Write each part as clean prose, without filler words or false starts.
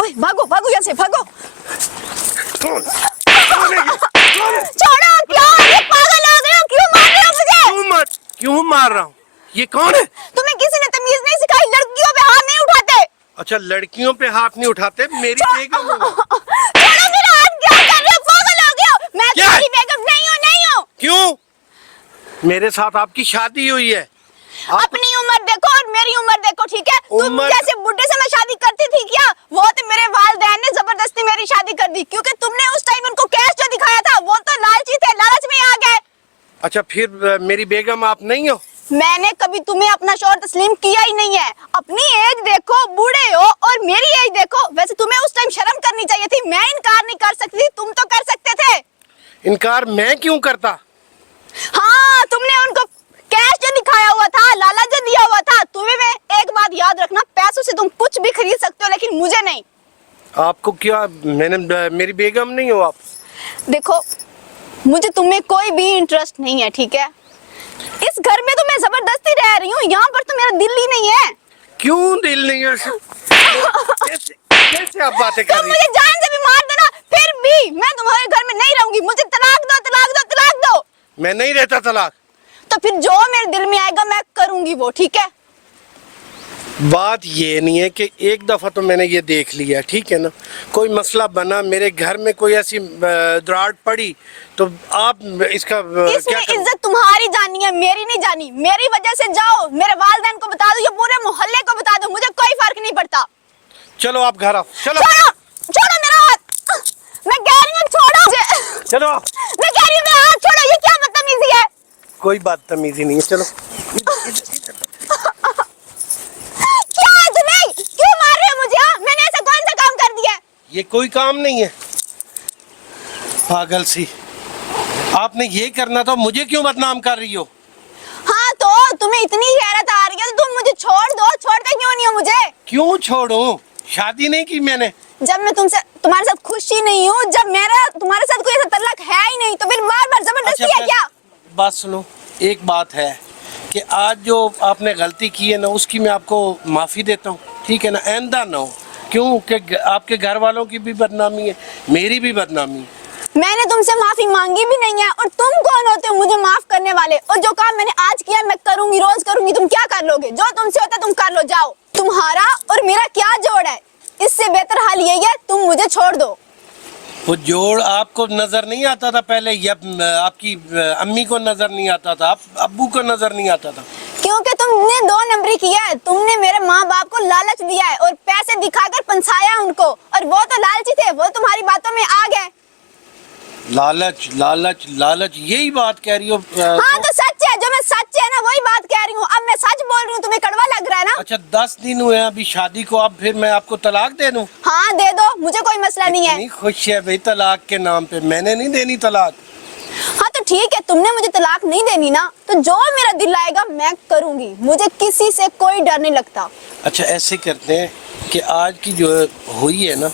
ओए भागो भागो यहाँ से भागो। कौन? छोड़ो, क्यों ये पागल हो गए हो? क्यों मार रहे हो मुझे? क्यों मार रहा हूँ? ये कौन है? तुम्हें किसी ने तमीज नहीं सिखाई? लड़कियों पे हाथ नहीं उठाते। अच्छा, लड़कियों पे हाथ नहीं उठाते। मेरी बेगम हूँ। छोड़ो मेरा हाथ, क्या कर रहे हो? पागल हो गए हो? मैं क्या? तुम्हारी बेगम नहीं हूँ, नहीं हूँ। क्यों? मेरे साथ आपकी शादी हुई है। अपनी उम्र देखो और मेरी उम्र देखो, ठीक है? तुम जैसे बुढ़े से मैं शादी करती थी क्या? वो तो मेरे वालिदैन ने जबरदस्ती मेरी शादी कर दी, क्योंकि तुमने उस टाइम उनको कैश जो दिखाया था वो तो लालची थे, लालच में आ गए। अच्छा, फिर मेरी बेगम आप नहीं हो? मैंने कभी तुम्हें अपना शौहर तस्लीम किया ही नहीं है। अपनी एज देखो, बूढ़े हो, और मेरी एज देखो। वैसे तुम्हें उस टाइम शर्म करनी चाहिए थी। मैं इनकार नहीं कर सकती थी, तुम तो कर सकते थे। इनकार मैं क्यों करता? हाँ, तुमने उनको कैश जो दिखाया हुआ था, लाला जो दिया हुआ था। तुम्हें मैं एक बात याद रखना, पैसों से तुम कुछ भी खरीद सकते हो, लेकिन मुझे नहीं। आपको क्या, मेरी बेगम नहीं हो आप? देखो, मुझे तुम्हें कोई भी इंटरेस्ट नहीं है, ठीक है? इस घर में तो मैं जबरदस्ती रह रही हूँ, यहाँ पर तो मेरा दिल ही नहीं है। क्यों दिल नहीं है? कैसे आप बातें कर रही? तुम मुझे जान से भी मार दो ना, फिर भी मैं तुम्हारे घर में नहीं रहूंगी। मुझे तलाक दो, तलाक दो, तलाक दो। मैं नहीं रहता तलाक। तो फिर जो मेरे दिल में आएगा मैं करूंगी वो, ठीक है? बात ये नहीं है कि एक दफा तो मैंने ये देख लिया, ठीक है ना? कोई मसला बना, मेरे घर में कोई ऐसी दरार पड़ी तो आप इसका इसमें इज्जत तुम्हारी जानी है, मेरी नहीं जानी। मेरी वजह से जाओ, मेरे वालिदैन को बता दो, ये पूरे मोहल्ले को बता दो, मुझे कोई फर्क नहीं पड़ता। चलो आप घर आओ। चलो छोड़ो, छोड़ो मेरा हाथ। मैं कह रही हूँ छोड़ो। चलो। मैं कह रही हूँ मेरा हाथ छोड़ो। ये क्या बदतमीजी है? कोई बात तमीजी नहीं है। चलो। क्या है तुम्हें? क्यों मार रहे हो मुझे? हाँ? मैंने ऐसा कौन सा काम कर दिया है? ये कोई काम नहीं है, पागल सी। आपने ये करना तो मुझे क्यों बदनाम कर रही हो? हाँ, तो तुम्हें इतनी गैरत आ रही है तो तुम मुझे छोड़ दो। छोड़ते क्यों नहीं हो मुझे? क्यों छोड़ूं? शादी नहीं की मैंने। जब मैं तुमसे तुम्हारे साथ खुशी नहीं हूँ, जब मेरा तुम्हारे साथ कोई ऐसा तल्लक है ही नहीं, तो फिर बार-बार जबरदस्ती है क्या? बात सुनो, एक बात है कि आज जो आपने गलती की है ना, उसकी मैं आपको माफ़ी देता हूँ, ठीक है ना? आइंदा ना हो, क्योंकि आपके घर वालों की भी बदनामी है, मेरी भी बदनामी है। मैंने तुमसे माफी मांगी भी नहीं है, और तुम कौन होते हो मुझे माफ करने वाले? और जो काम मैंने आज किया मैं करूंगी, रोज करूंगी। तुम क्या कर लोगे? जो तुमसे होता तुम कर लो, जाओ। तुम्हारा और मेरा क्या जोड़ है? इससे बेहतर हाल यही है, तुम मुझे छोड़ दो। वो जोड़ आपको नजर नहीं आता था पहले, या आपकी अम्मी को नजर नहीं आता था, आप अब्बू को नजर नहीं आता था? क्योंकि तुमने 2 नंबरी किया है। तुमने मेरे माँ बाप को लालच दिया है और पैसे दिखाकर पंसाया उनको, और वो तो लालची थे, वो तुम्हारी बातों में आ गए। लालच लालच लालच, यही बात कह रही हो? हाँ, तो सच है, जो मैं सच है ना वही बात कह रही हूँ। अब मैं सच बोल रही हूँ, तुम्हें कड़वा लग रहा है ना? अच्छा, 10 दिन हुए अभी शादी को, अब फिर मैं आपको तलाक दे दूं? हाँ, दे दो, मुझे कोई मसला नहीं है। इतनी खुश है भाई तलाक के नाम पे, मैंने नहीं देनी तलाक। हाँ, तो ठीक है, तुमने मुझे तलाक नहीं देनी ना, तो जो मेरा दिल आएगा मैं करूंगी। मुझे किसी से कोई डर नहीं लगता। अच्छा, ऐसे करते हैं कि आज की जो हुई है ना,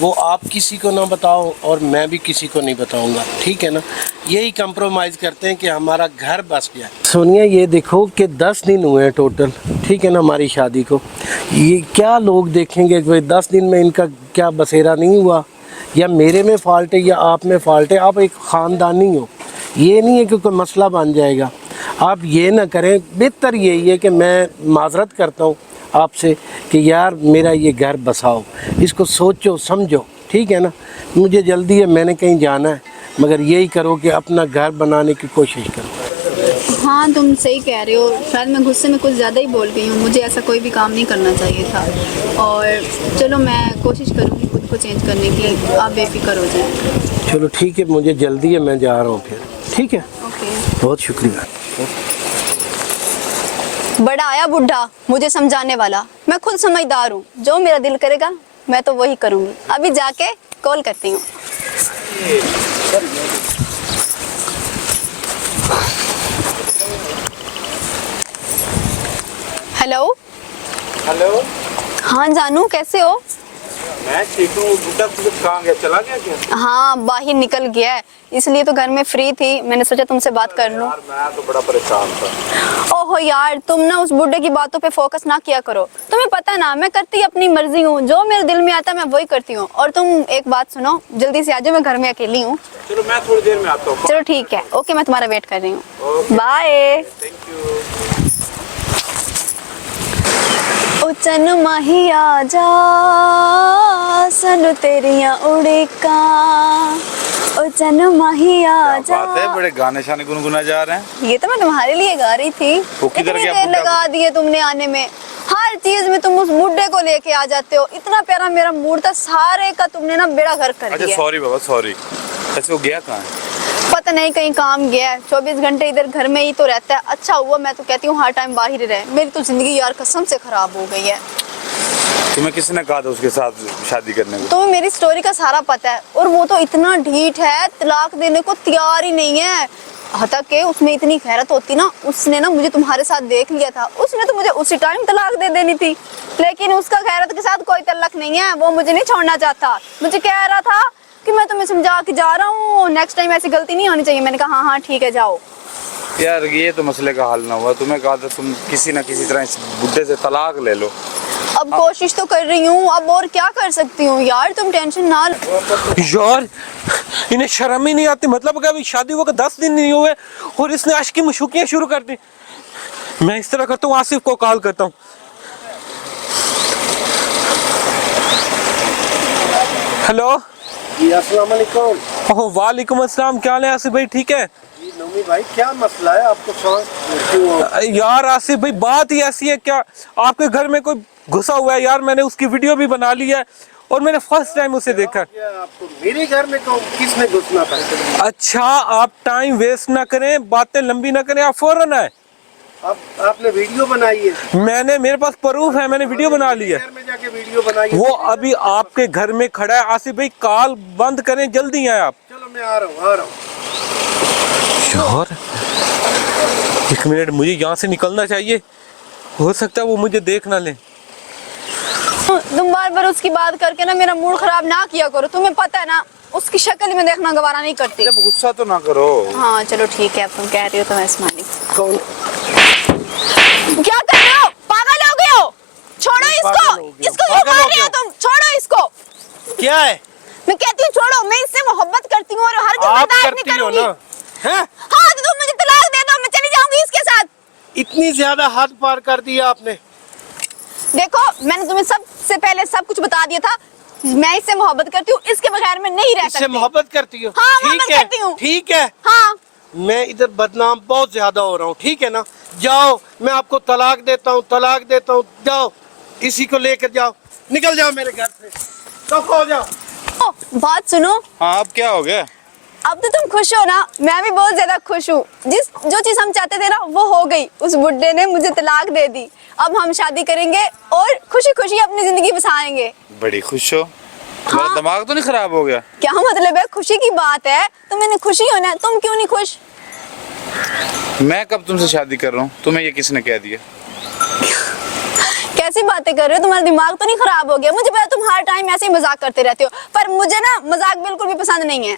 वो आप किसी को ना बताओ और मैं भी किसी को नहीं बताऊंगा, ठीक है ना? यही कंप्रोमाइज करते हैं कि हमारा घर बस गया। सोनिया, ये देखो कि 10 दिन हुए हैं टोटल, ठीक है ना, हमारी शादी को। ये क्या लोग देखेंगे कि 10 दिन में इनका क्या बसेरा नहीं हुआ, या मेरे में फ़ॉल्ट है या आप में फ़ॉल्ट है। आप एक ख़ानदानी हो, ये नहीं है कि कोई मसला बन जाएगा। आप ये ना करें, बेहतर यही है कि मैं माजरत करता हूँ आपसे कि यार मेरा ये घर बसाओ, इसको सोचो समझो, ठीक है ना? मुझे जल्दी है, मैंने कहीं जाना है, मगर यही करो कि अपना घर बनाने की कोशिश करो। हाँ, तुम सही कह रहे हो। शायद मैं गुस्से में कुछ ज़्यादा ही बोल गई हूँ। मुझे ऐसा कोई भी काम नहीं करना चाहिए था। और चलो, मैं कोशिश करूँगी खुद को चेंज करने की। आप बेफिक्र हो जाए। चलो ठीक है, मुझे जल्दी है, मैं जा रहा हूँ फिर, ठीक है? ओके। बहुत शुक्रिया। बड़ा आया बुढ़ा मुझे समझाने वाला। मैं खुद समझदार हूँ, जो मेरा दिल करेगा मैं तो वही करूँगी। अभी जाके कॉल करती हूँ। हेलो। हेलो। हाँ जानू, कैसे हो? मैं ठीक हूँ। बुड्ढा तुझे कहाँ गया, चला गया क्या? हाँ बाहर निकल गया है, इसलिए तो घर में फ्री थी, मैंने सोचा तुमसे बात कर लूं। यार मैं तो बड़ा परेशान था। ओहो यार, तुम ना उस बुड्ढे की बातों पे फोकस ना किया करो। तुम्हें पता ना, मैं करती अपनी मर्जी हूँ, जो मेरे दिल में आता है मैं वही करती हूँ। और तुम एक बात सुनो, जल्दी से आ जाओ, मैं घर में अकेली हूँ। चलो मैं थोड़ी देर में आता हूँ। चलो ठीक है, ओके, मैं तुम्हारा वेट कर रही हूँ। ओके। बाय। Thank you. ओ चन माही आ जा, सन तेरिया उड़ेका। ओ चन माही आ जा। बात है, बड़े गाने शाने गुनगुना जा रहे हैं। ये तो मैं तुम्हारे लिए गा रही थी। वो किधर इतनी गया देर बुड्ढा? लगा दिए तुमने आने में, हर चीज में तुम उस बुड्ढे को लेके आ जाते हो। इतना प्यारा मेरा मूड था, सारे का तुमने ना बेड़ा घर कर अच्छा दिया। सॉरी बाबा, सॉरी। अच्छा वो गया कहाँ है? पता नहीं, कहीं काम गया है। 24 घंटे इधर घर में ही तो रहता है। अच्छा हुआ, मैं तो कहती हूँ हर टाइम बाहर ही रहे। मेरी तो जिंदगी यार कसम से खराब हो गई है। तुम्हें किसने कहा था उसके साथ शादी करने को? तुम्हें मेरी स्टोरी का सारा पता है, और वो तो इतना ढीठ है, तलाक देने को तैयार ही नहीं है। हता के उसमें इतनी गैरत होती ना, उसने ना मुझे तुम्हारे साथ देख लिया था, उसने तो मुझे उसी टाइम तलाक दे देनी थी। लेकिन उसका गैरत के साथ कोई तल्लक नहीं है, वो मुझे नहीं छोड़ना चाहता। मुझे कह रहा था कि मैं तुम्हें समझा के जा रहा हूँ, नेक्स्ट टाइम ऐसी गलती नहीं होनी चाहिए। मैंने कहा हाँ हाँ ठीक है जाओ। यार ये तो मसले का हल ना हुआ। तुम्हें कहा था तुम किसी ना किसी तरह इस बुड्ढे से तलाक ले लो। अब कोशिश तो कर रही हूँ, अब और क्या कर सकती हूँ यार, तुम टेंशन ना लो। यार इन्हें शर्म ही नहीं आती। मतलब कि अभी शादी हुआ 10 दिन नहीं हुए और इसने आशिकी मशूकियां शुरू कर दी। मैं इस तरह करता हूँ, आसिफ को कॉल करता हूँ। हेलो जी अस्सलाम वालेकुम। ओह वालेकुम अस्सलाम, क्या हाल है आसिफ भाई, ठीक है? जी नौमी भाई, क्या मसला है आपको? सांस क्यों? यार आसिफ भाई बात ही ऐसी है, क्या आपके घर में कोई घुसा हुआ है यार? मैंने उसकी वीडियो भी बना ली है और मैंने फर्स्ट टाइम उसे देखा। क्या आपको मेरे घर में कौन किसने घुसना था? अच्छा आप टाइम वेस्ट ना करें, बातें लंबी ना करें, आप फौरन आए। आपने वीडियो बनाई है? मैंने, मेरे पास प्रूफ है, मैंने वीडियो बना ली है। घर में जाके वीडियो बनाई है? वो अभी आपके घर में खड़ा है। आसिफ भाई कॉल बंद करें, जल्दी आए आप। चलो मैं आ रहा हूँ। यार 1 मिनट, मुझे यहाँ से निकलना चाहिए, हो सकता है वो मुझे देख ना ले। तुम बार बार उसकी बात करके ना मेरा मूड खराब ना किया करो। तुम्हें पता है ना, उसकी शक्ल में देखना गवारा नहीं करती। जब गुस्सा तो ना करो। हाँ चलो ठीक है, अब तुम कह रही हो तो मैं स्माइलिंग। कौन? क्या कर रहे हो? पागल हो गए हो? छोड़ो इसको, इसको क्यों पागल मार हो रहे हो गए तुम? छोड़ो इसको। क्या है? मैं कहती हूँ छोड़ो, मैं इससे मोहब्बत करती हूँ और हर आप बर्दाश्त नहीं करती हो करूंगी। ना? हैं? हाँ तो तुम मुझे तलाक दे दो, मैं चली जाऊंगी इसके साथ। इतनी ज्यादा हद पार कर दिया आपने। देखो मैंने तुम्हें सबसे पहले सब कुछ बता दिया था, मैं इससे मोहब्बत करती हूँ, इसके बगैर मैं नहीं रह इससे सकती। मोहब्बत करती हो? हाँ, ठीक मोहब्बत है, करती हूँ। ठीक है। हाँ मैं इधर बदनाम बहुत ज्यादा हो रहा हूँ, ठीक है ना? जाओ, मैं आपको तलाक देता हूँ, तलाक देता हूँ। जाओ, इसी को लेकर जाओ, निकल जाओ मेरे घर से, तो हो जाओ। ओ, बात सुनो, हाँ अब क्या हो गया? अब तो तुम खुश हो ना? मैं भी बहुत ज्यादा खुश हूँ। जो चीज हम चाहते थे ना वो हो गई। उस बुड्ढे ने मुझे तलाक दे दी। अब हम शादी करेंगे और खुशी खुशी अपनी जिंदगी बसाएंगे। बड़ी खुश हो? तुम्हारा दिमाग तो नहीं खराब हो गया? क्या मतलब है? खुशी की बात है तो मैंने खुशी होना है, तुम क्यों नहीं खुश? मैं कब तुमसे शादी कर रहा हूँ? तुम्हें ये किसने कह दिया? कैसी बातें कर रहे हो? तुम्हारा दिमाग तो नहीं खराब हो गया? मुझे पता तुम हर टाइम ऐसे ही मजाक करते रहते हो, पर मुझे ना मजाक बिल्कुल भी पसंद नहीं है।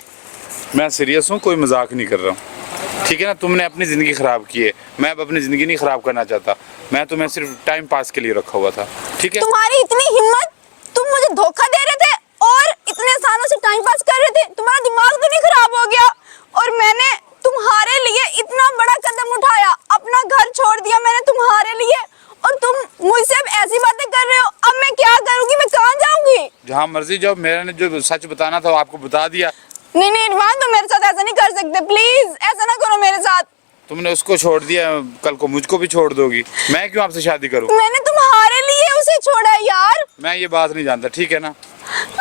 मैं सीरियस हूँ, कोई मजाक नहीं कर रहा हूँ, ठीक है ना? तुमने अपनी ज़िंदगी ख़राब की है, मैं अब अपनी ज़िंदगी नहीं ख़राब करना चाहता। मैं तुम्हें सिर्फ टाइम पास के लिए रखा हुआ था, ठीक है? तुम्हारी इतनी हिम्मत, तुम मुझे धोखा दे रहे थे और इतने सालों से टाइम पास कर रहे थे। तुम्हारा दिमाग तो नहीं खराब हो गया? और मैंने तुम्हारे लिए इतना बड़ा कदम उठाया, अपना घर छोड़ दिया मैंने तुम्हारे लिए, और तुम मुझसे अब ऐसी बातें कर रहे हो। अब मैं क्या करूंगी? मैं कहाँ जाऊंगी? जहाँ मर्जी जाओ, मैंने जो सच बताना था वो आपको बता दिया। नहीं नहीं इरफान, तुम मेरे साथ ऐसा नहीं कर सकते, प्लीज ऐसा ना करो मेरे साथ। तुमने उसको छोड़ दिया, कल को मुझको भी छोड़ दोगी। मैं क्यों आपसे शादी करूं? मैंने तुम्हारे लिए उसे छोड़ा है यार। मैं ये बात नहीं जानता, ठीक है ना?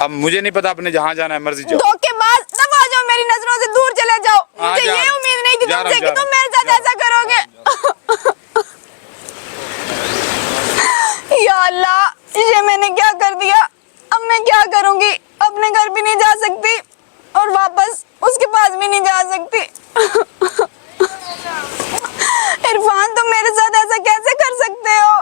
अब मुझे नहीं पता, अपने जहाँ जाना है मर्जी जाओ। धोखेबाज, दबा जाओ, मेरी नजरों से दूर चले जाओ। हाँ, मुझे जा ये रहा हूं। उम्मीद नहीं थी जा रहा तुमसे हूं, कि जा तुम मेरे साथ जा ऐसा करोगे। या अल्लाह, ये मैंने क्या कर दिया? अब मैं क्या करूंगी? अपने घर भी नहीं जा सकती और वापस उसके पास भी नहीं जा सकती। इरफान, तुम मेरे साथ ऐसा कैसे कर सकते हो?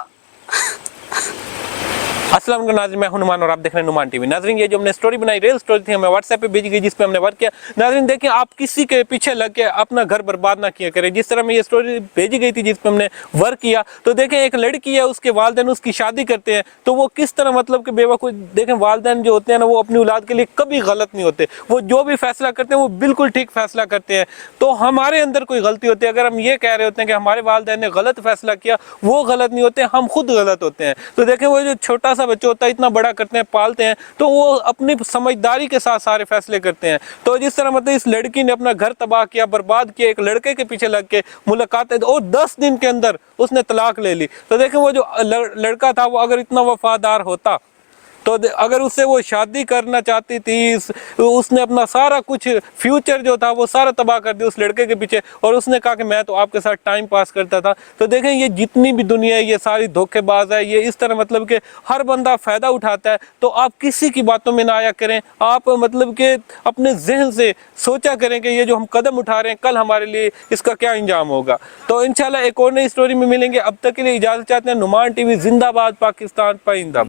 अस्सलाम वालेकुम नाज़रीन, मैं हूं नुमान और आप देख रहे हैं नुमान टीवी। नाज़रीन, ये जो हमने स्टोरी बनाई, रियल स्टोरी थी, हमें व्हाट्सएप पे भेजी गई जिस पे हमने वर्क किया। नाज़रीन देखिए, आप किसी के पीछे लग के अपना घर बर्बाद ना किया करें। जिस तरह में ये स्टोरी भेजी गई थी जिस पे हमने वर्क किया, तो देखें एक लड़की है, उसके वालिदैन उसकी शादी करते हैं, तो वो किस तरह मतलब कि बेवकूफ़, देखें वालिदैन जो होते हैं ना, वो अपनी औलाद के लिए कभी गलत नहीं होते। वो जो भी फैसला करते हैं वो बिल्कुल ठीक फैसला करते हैं। तो हमारे अंदर कोई गलती होती है, अगर हम ये कह रहे होते हैं कि हमारे वालिदैन ने गलत फैसला किया, वो गलत नहीं होते, हम खुद गलत होते हैं। तो देखें, वो जो छोटा सा बच्चा होता है, इतना बड़ा करते हैं, पालते हैं, तो वो अपनी समझदारी के साथ सारे फैसले करते हैं। तो जिस तरह मतलब इस लड़की ने अपना घर तबाह किया, बर्बाद किया, एक लड़के के पीछे लग के मुलाकात, और 10 दिन के अंदर उसने तलाक ले ली। तो देखें, वो जो लड़का था वो अगर इतना वफादार होता, तो अगर उससे वो शादी करना चाहती थी, उसने अपना सारा कुछ फ्यूचर जो था वो सारा तबाह कर दिया उस लड़के के पीछे, और उसने कहा कि मैं तो आपके साथ टाइम पास करता था। तो देखें, ये जितनी भी दुनिया है ये सारी धोखेबाज है। ये इस तरह मतलब कि हर बंदा फ़ायदा उठाता है। तो आप किसी की बातों में ना आया करें। आप मतलब कि अपने जहन से सोचा करें कि ये जो हम कदम उठा रहे हैं कल हमारे लिए इसका क्या इंजाम होगा। तो इंशाल्लाह एक और नई स्टोरी में मिलेंगे। अब तक के लिए इजाज़त चाहते हैं। नुमान टीवी जिंदाबाद, पाकिस्तान पाइंदा।